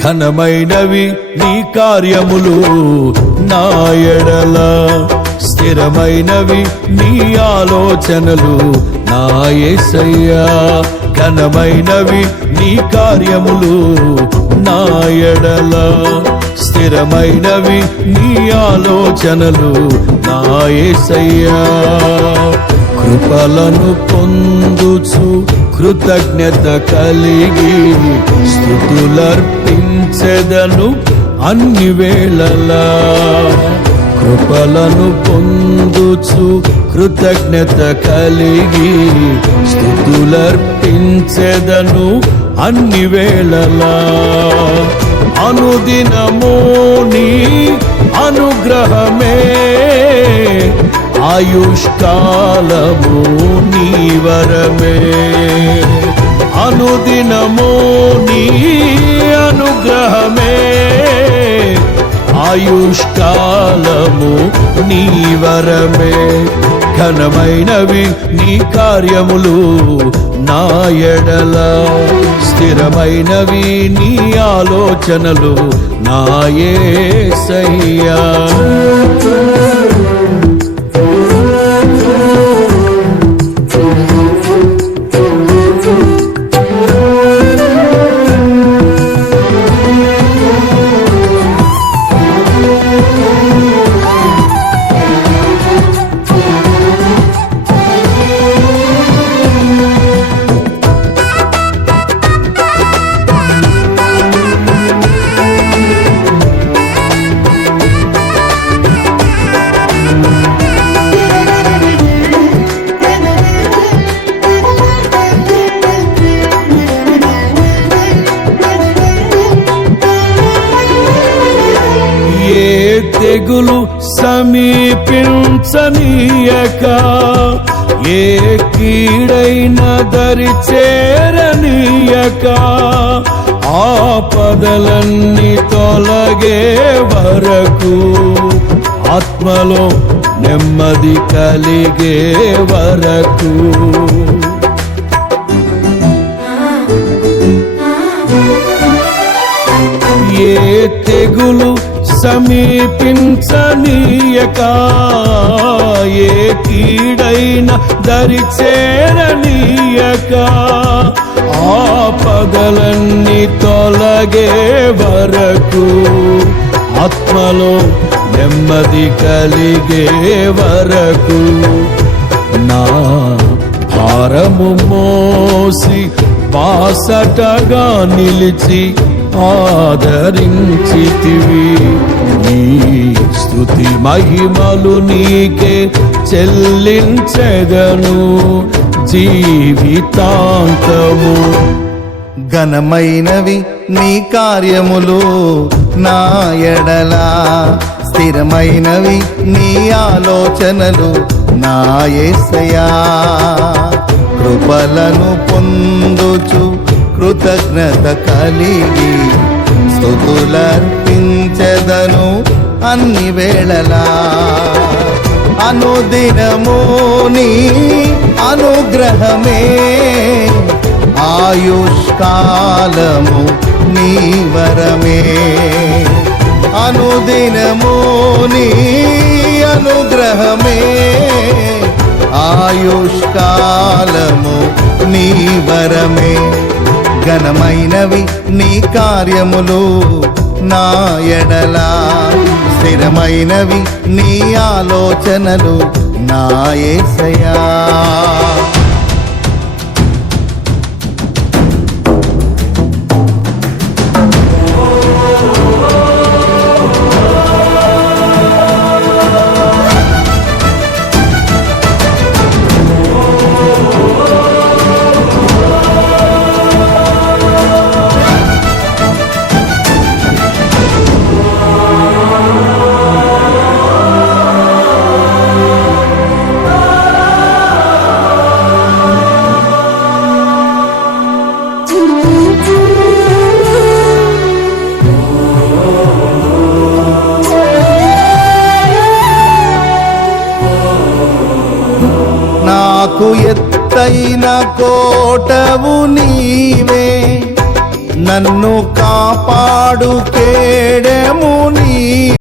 ఘనమైనవి నీ కార్యములు నా ఎడల, స్థిరమైనవి నీ ఆలోచనలు నా యేసయ్యా. ఘనమైనవి నీ కార్యములు నా ఎడల, స్థిరమైనవి నీ ఆలోచనలు నా యేసయ్యా. కృపలను పొందుచు కృతజ్ఞత కలిగి స్తుతులర్పించెదను అన్ని వేళలా. కృపలను పొందుచు కృతజ్ఞత కలిగి స్తుతులర్పించెదను అన్ని వేళలా. అనుదినము నీ అనుగ్రహమే, ఆయుష్కాలము నీ వరమే. అనుదినము నీ అనుగ్రహమే, ఆయుష్కాలము నీ వరమే. ఘనమైనవి నీ కార్యములు నా ఎడల, స్థిరమైనవి నీ ఆలోచనలు నా యేసయ్యా. తెగులు సమీపించనీయక, ఏ కీడైన దరి చేరనీయక, ఆపదలన్నీ తొలగే వరకు, ఆత్మలో నెమ్మది కలిగే వరకు. ఏ తెగులు సమీపించనీయక, ఏ కీడైన దరి చేరనీయక, ఆపదలన్నీ తొలగే వరకు, ఆత్మలో నెమ్మది కలిగే వరకు. నా భారము మోసి బాసటగా నిలిచి ఆదరించితివి. నీ స్తుతి మహిమలు నీకే చెల్లించెదను జీవితాంతము. ఘనమైనవి నీ కార్యములు నా ఎడల, స్థిరమైనవి నీ ఆలోచనలు నా యేసయ్యా. కృపలను పొందుచు కృతజ్ఞత కలిగి స్తుతులర్పించెదను అన్ని వేళలా. అనుదినము నీ అనుగ్రహమే, ఆయుష్కాలము నీ వరమే. అనుదినము నీ అనుగ్రహమే, ఆయుష్కాలము నీ వరమే. ఘనమైనవి నీ కార్యములు నా ఎడల, స్థిరమైనవి నీ ఆలోచనలు నా యేసయ్యా. నాకు ఎత్తైన కోటవు నీవే, నన్ను కాపాడు కేడెముగా